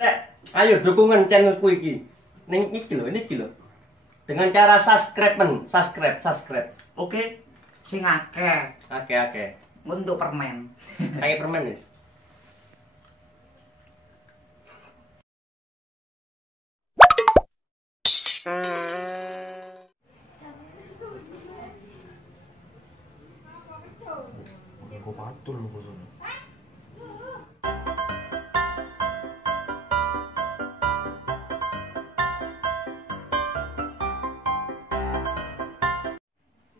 Rek, ayo dukungan channelku iki. Ning iki lho. Dengan cara subscribe. Oke. Sing akeh. Akeh. Untuk permen. Kayak permen wis. Kok patul lho bosone.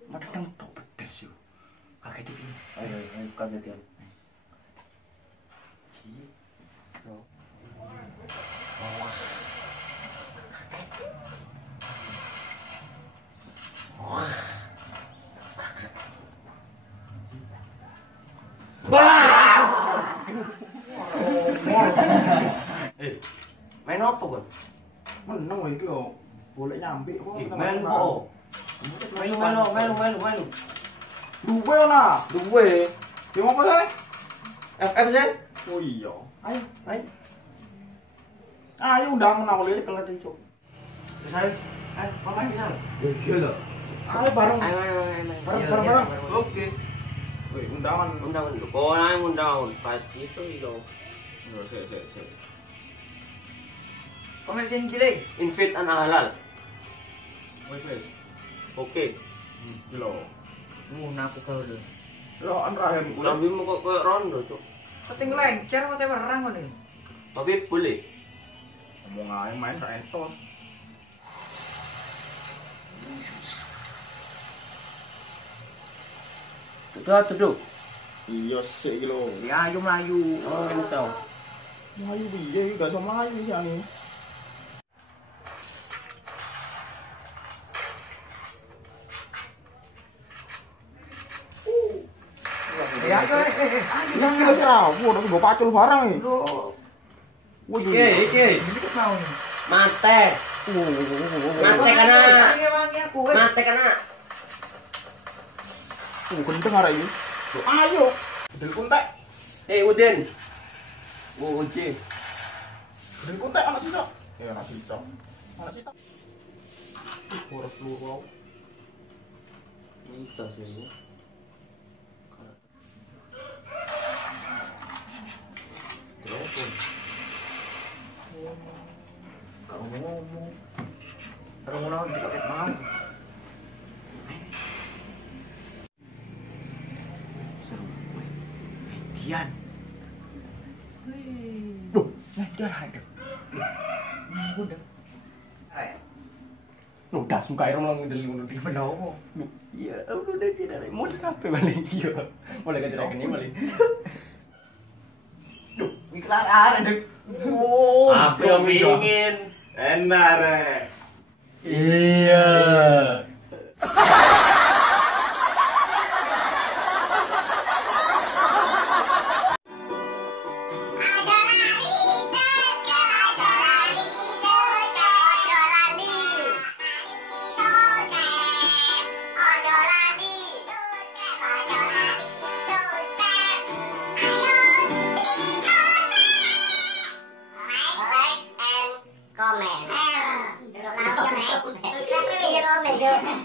Madang tok pedes yo. Kaget iki. Ayo kaget ya. Main apa kon? Meneng wae iki yo. Boleh nyambi kok. Main apa? Melu. Duwe ora? Duwe. Yo apa sih? FF sih? Oh iya. Ayo. Ayo. Ayo undang menang oleh. Sekelar cuk. Wis ayo. Ayo, pemain bisa. Iya lho. Ayo bareng. Ayo. Bareng. Oke. Woi, undangan. Undangan lho. Kok nang undangan pasti iso lho. Yo sik. Komen sing cilik. Invite an halal. Wis. Oke. Iki lho. Aku gawe lho. Lho an rahim kuwi. Lambimu kok koyo rondo cuk. Keting lencer mate werang ngene. Tapi boleh. Ngomong ae main gak entos. Duduk. Iya sik iki lho. Ya ayo mlayu. Oh, iso. Melayu piye iki gak iso melayu sih ani. Ya kok. Nang wis ra, udah nggo pacul barang iki. Woi. Iki. Iki mau. Mate. Mate kana. Wangi aku. Mate kana. Gendeng arek iki. Ayo. Del kuntek. Udin. Oje. Del kuntek anak sitok. Anak sitok. Boros lu wow. Bisa sih. Telepon. Kau ngomong. Terus ngono dipaket mau. Seru. Dian. Loh, ngejar ada. Udah. Nudas muka air ngomong ngedeli ngono di Menowo. iya, udah dia dari mulai kabeh balik iya. Mulai kecil gini balik. Duh, iklan ada. Oh, Apa yang ingin? Enak rek. Iya. Comment. Subscribe video comment.